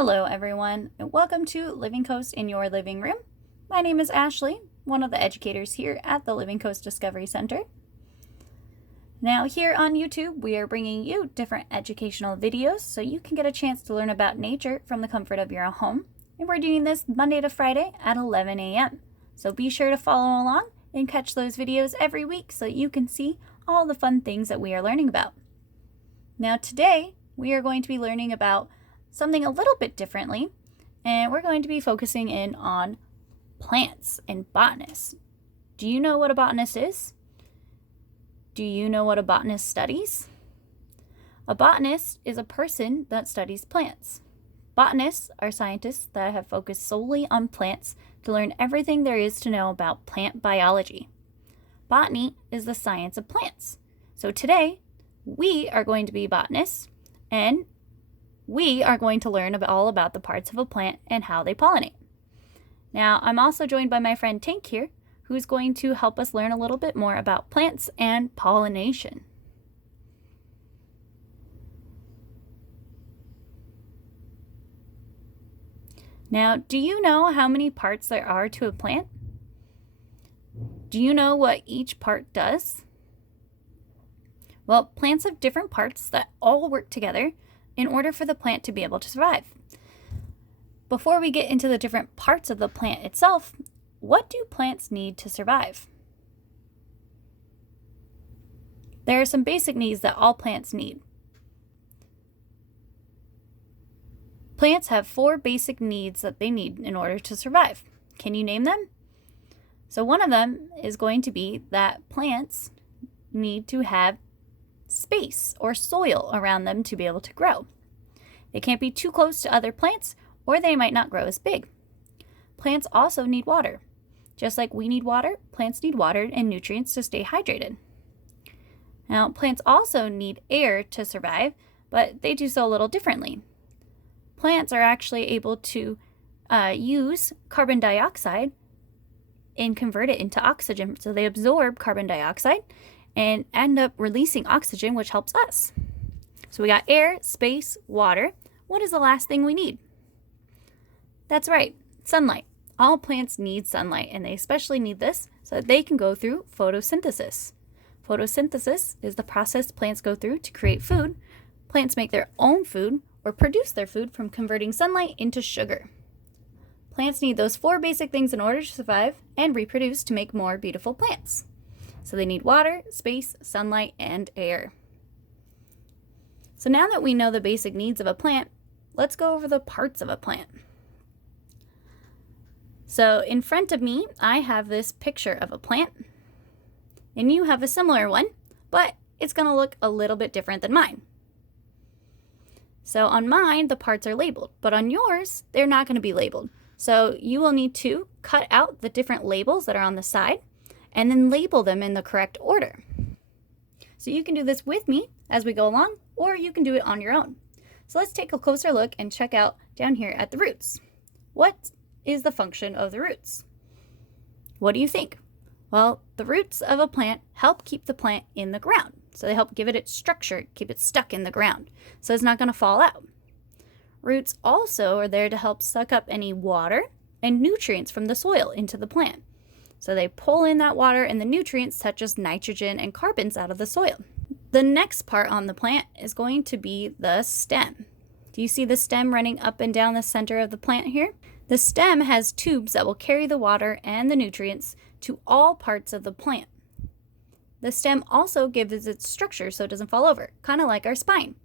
Hello everyone, and welcome to Living Coast in Your Living Room. My name is Ashley, one of the educators here at the Living Coast Discovery Center. Now here on YouTube, we are bringing you different educational videos so you can get a chance to learn about nature from the comfort of your own home. And we're doing this Monday to Friday at 11 a.m. So be sure to follow along and catch those videos every week so you can see all the fun things that we are learning about. Now today, we are going to be learning about something a little bit differently, and we're going to be focusing in on plants and botanists. Do you know what a botanist is? Do you know what a botanist studies? A botanist is a person that studies plants. Botanists are scientists that have focused solely on plants to learn everything there is to know about plant biology. Botany is the science of plants. So today, we are going to be botanists, and we are going to learn all about the parts of a plant and how they pollinate. Now, I'm also joined by my friend Tank here, who's going to help us learn a little bit more about plants and pollination. Now, do you know how many parts there are to a plant? Do you know what each part does? Well, plants have different parts that all work together in order for the plant to be able to survive. Before we get into the different parts of the plant itself, what do plants need to survive? There are some basic needs that all plants need. Plants have 4 basic needs that they need in order to survive. Can you name them? So one of them is going to be that plants need to have space or soil around them to be able to grow. They can't be too close to other plants or they might not grow as big. Plants also need water. Just like we need water, plants need water and nutrients to stay hydrated. Now, plants also need air to survive, but they do so a little differently. Plants are actually able to use carbon dioxide and convert it into oxygen. So they absorb carbon dioxide and end up releasing oxygen, which helps us. So we got air, space, water. What is the last thing we need? That's right, sunlight. All plants need sunlight, and they especially need this so that they can go through photosynthesis. Photosynthesis is the process plants go through to create food. Plants make their own food or produce their food from converting sunlight into sugar. Plants need those 4 basic things in order to survive and reproduce to make more beautiful plants. So they need water, space, sunlight, and air. So now that we know the basic needs of a plant, let's go over the parts of a plant. So in front of me, I have this picture of a plant, and you have a similar one, but it's going to look a little bit different than mine. So on mine, the parts are labeled, but on yours, they're not going to be labeled. So you will need to cut out the different labels that are on the side and then label them in the correct order. So you can do this with me as we go along, or you can do it on your own. So let's take a closer look and check out down here at the roots. What is the function of the roots? What do you think? Well, the roots of a plant help keep the plant in the ground. So they help give it its structure, keep it stuck in the ground, so it's not going to fall out. Roots also are there to help suck up any water and nutrients from the soil into the plant. So they pull in that water and the nutrients such as nitrogen and carbons out of the soil. The next part on the plant is going to be the stem. Do you see the stem running up and down the center of the plant here? The stem has tubes that will carry the water and the nutrients to all parts of the plant. The stem also gives its structure so it doesn't fall over, kind of like our spine.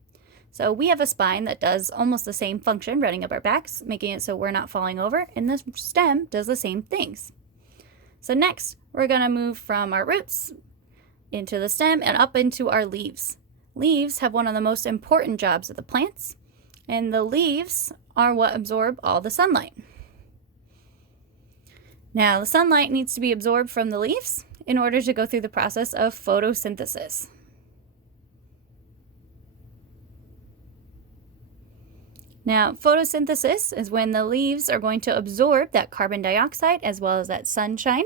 So we have a spine that does almost the same function running up our backs, making it so we're not falling over, and the stem does the same things. So next, we're going to move from our roots into the stem and up into our leaves. Leaves have one of the most important jobs of the plants, and the leaves are what absorb all the sunlight. Now, the sunlight needs to be absorbed from the leaves in order to go through the process of photosynthesis. Now, photosynthesis is when the leaves are going to absorb that carbon dioxide as well as that sunshine,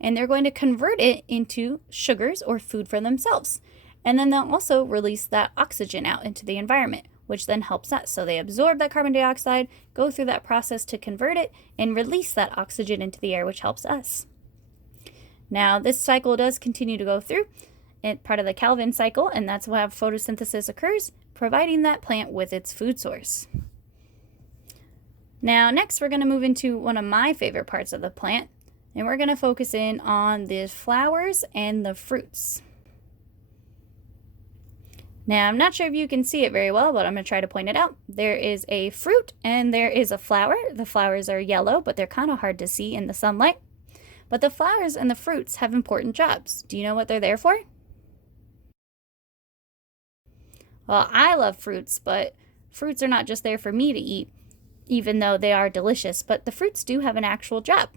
and they're going to convert it into sugars or food for themselves. And then they'll also release that oxygen out into the environment, which then helps us. So they absorb that carbon dioxide, go through that process to convert it, and release that oxygen into the air, which helps us. Now, this cycle does continue to go through. It's part of the Calvin cycle, and that's how photosynthesis occurs, providing that plant with its food source. Now, next we're going to move into one of my favorite parts of the plant, and we're going to focus in on the flowers and the fruits. Now, I'm not sure if you can see it very well, but I'm going to try to point it out. There is a fruit and there is a flower. The flowers are yellow, but they're kind of hard to see in the sunlight. But the flowers and the fruits have important jobs. Do you know what they're there for? Well, I love fruits, but fruits are not just there for me to eat, even though they are delicious, but the fruits do have an actual job.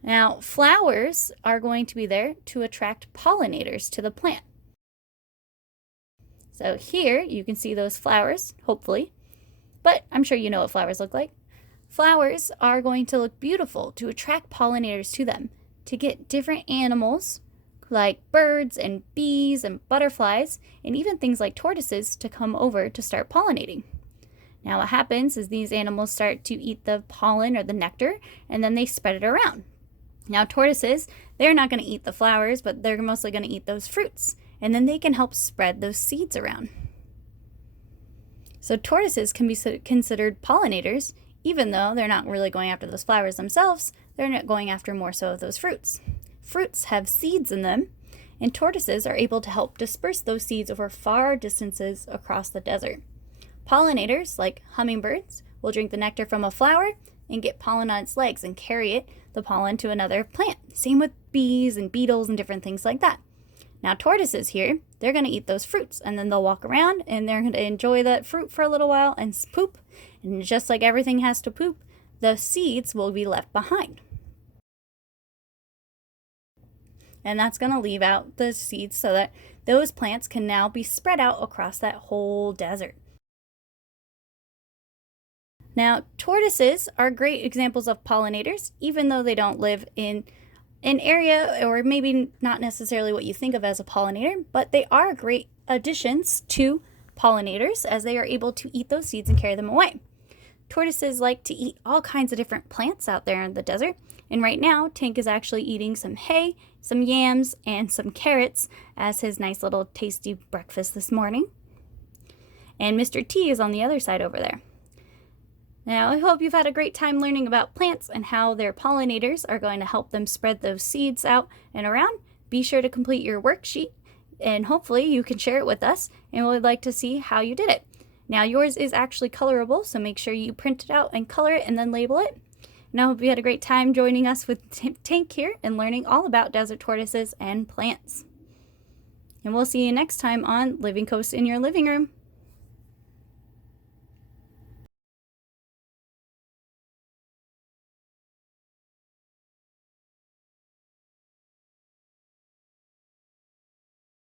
Now, flowers are going to be there to attract pollinators to the plant. So here you can see those flowers, hopefully, but I'm sure you know what flowers look like. Flowers are going to look beautiful to attract pollinators to them, to get different animals like birds and bees and butterflies, and even things like tortoises to come over to start pollinating. Now what happens is these animals start to eat the pollen or the nectar, and then they spread it around. Now tortoises, they're not going to eat the flowers, but they're mostly going to eat those fruits, and then they can help spread those seeds around. So tortoises can be considered pollinators, even though they're not really going after those flowers themselves, they're not going after more so of those fruits. Fruits have seeds in them, and tortoises are able to help disperse those seeds over far distances across the desert. Pollinators, like hummingbirds, will drink the nectar from a flower and get pollen on its legs and carry the pollen to another plant. Same with bees and beetles and different things like that. Now tortoises here, they're going to eat those fruits, and then they'll walk around and they're going to enjoy that fruit for a little while and poop. And just like everything has to poop, the seeds will be left behind. And that's going to leave out the seeds so that those plants can now be spread out across that whole desert. Now, tortoises are great examples of pollinators, even though they don't live in an area, or maybe not necessarily what you think of as a pollinator, but they are great additions to pollinators as they are able to eat those seeds and carry them away. Tortoises like to eat all kinds of different plants out there in the desert, and right now Tank is actually eating some hay, some yams, and some carrots as his nice little tasty breakfast this morning. And Mr. T is on the other side over there. Now, I hope you've had a great time learning about plants and how their pollinators are going to help them spread those seeds out and around. Be sure to complete your worksheet, and hopefully you can share it with us, and we'd like to see how you did it. Now, yours is actually colorable, so make sure you print it out and color it and then label it. And I hope you had a great time joining us with Tank here and learning all about desert tortoises and plants. And we'll see you next time on Living Coast in Your Living Room.